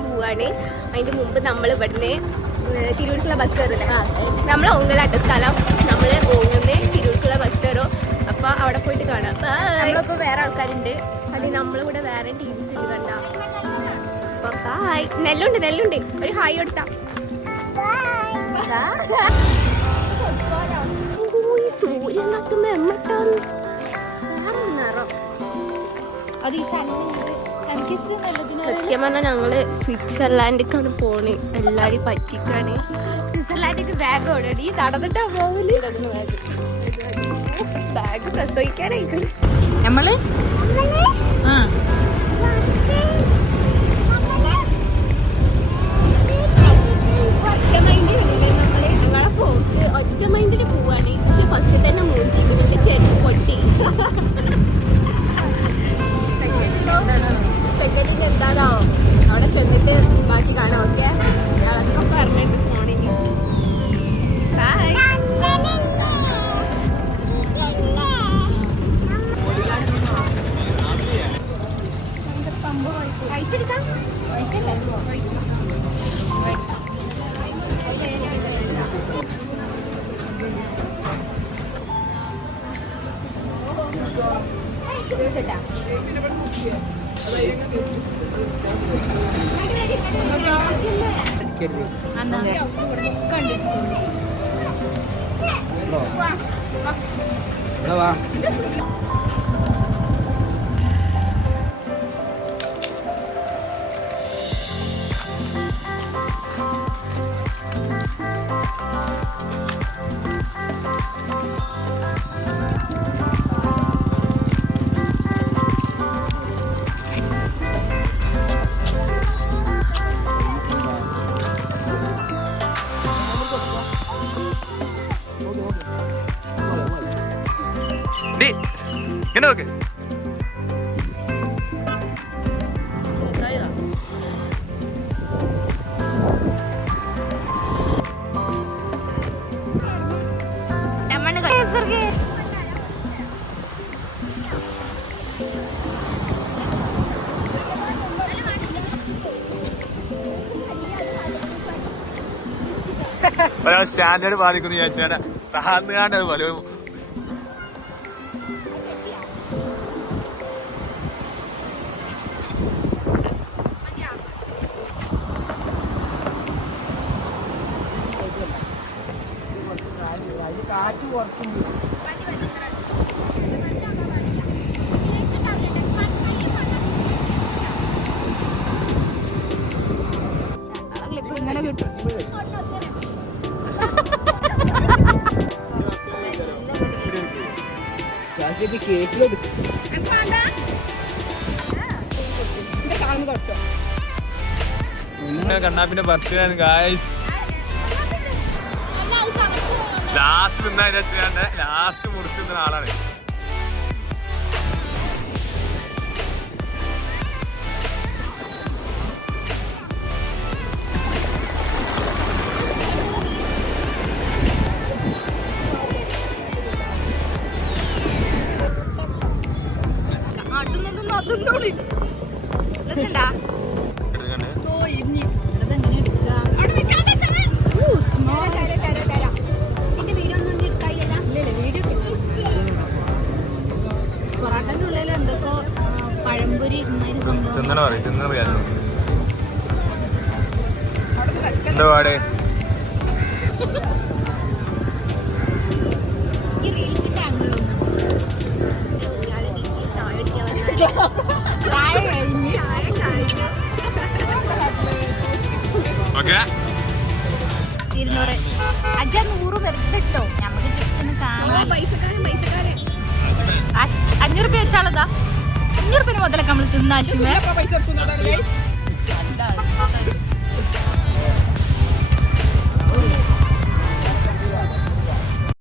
പോകാൻ പോവാണ്. അതിന്റെ മുമ്പ് നമ്മൾ ഇവിടുന്ന് തിരൂർക്കുള്ള ബസ് കയറില്ല. നമ്മൾ ഓങ്ങലാട്ട സ്ഥലം, നമ്മൾ ഓങ്ങുന്നേ തിരൂർക്കുള്ള ബസ് കയറും. അപ്പൊ അവിടെ പോയിട്ട് കാണാം. നമ്മളിപ്പോ വേറെ ആൾക്കാരുണ്ട്, അല്ലെങ്കിൽ നമ്മളിവിടെ വേറെ ടീംസ് ഉണ്ട് കണ്ട. അപ്പൊ ഹായ്. നെല്ലുണ്ട് ഒരു ഹായ് കൊടുത്താ. സൂര്യൻ നട്ടുമ്പോ എമ്മട്ടാണ് നിറം. സത്യം പറഞ്ഞാൽ ഞങ്ങള് സ്വിറ്റ്സർലാൻഡിലേക്കാണ് പോണ്. എല്ലാരും പറ്റിക്കാണ്. സ്വിറ്റ്സർലാൻഡിലേക്ക് ബാഗ് ഓടടി നടന്നിട്ടാ പോവില്ല. ബാഗ് പ്രസവിക്കാനായിക്കണ് നമ്മള്. ഞങ്ങളെ പോക്ക് ഒറ്റ മൈൻഡില് പോവാണ്. ഫസ്റ്റ് തന്നെ മൂഞ്ചിക്കുന്നുണ്ട്, ചെരുപ്പ് പൊട്ടി. സെക്കൻഡിന് എന്താണോ അവിടെ ചെന്നിട്ട് ബാക്കി കാണാം. ഓക്കെ, അതൊക്കെ പറഞ്ഞിട്ട് ഫോണിന് കഴിച്ചെടുക്കാം. ചേട്ടാ നോക്ക്. ഒരാൾ സ്റ്റാൻഡേർഡ് ബാധിക്കുന്നു ചോദിച്ചാൽ താന്നുകാണ്ട് പോലെ കാറ്റ് കുറച്ചുണ്ട്. ഇങ്ങനെ കിട്ടും. കണ്ണാപ്പിന്റെ ബർത്ത്ഡേ ഗായ്സ്. ലാസ്റ്റ് നിന്നാണ്ട് ലാസ്റ്റ് മുറിച്ചുന്ന ആളാണ്. എന്താ പാട്? ഓക്കെ 200 അജ 100 വെറുതെ ഇട്ടോ. നമുക്ക് $5 വെച്ചാളതാ. 500 മുതലൊക്കെ നമ്മൾ തിന്നാശിമേ.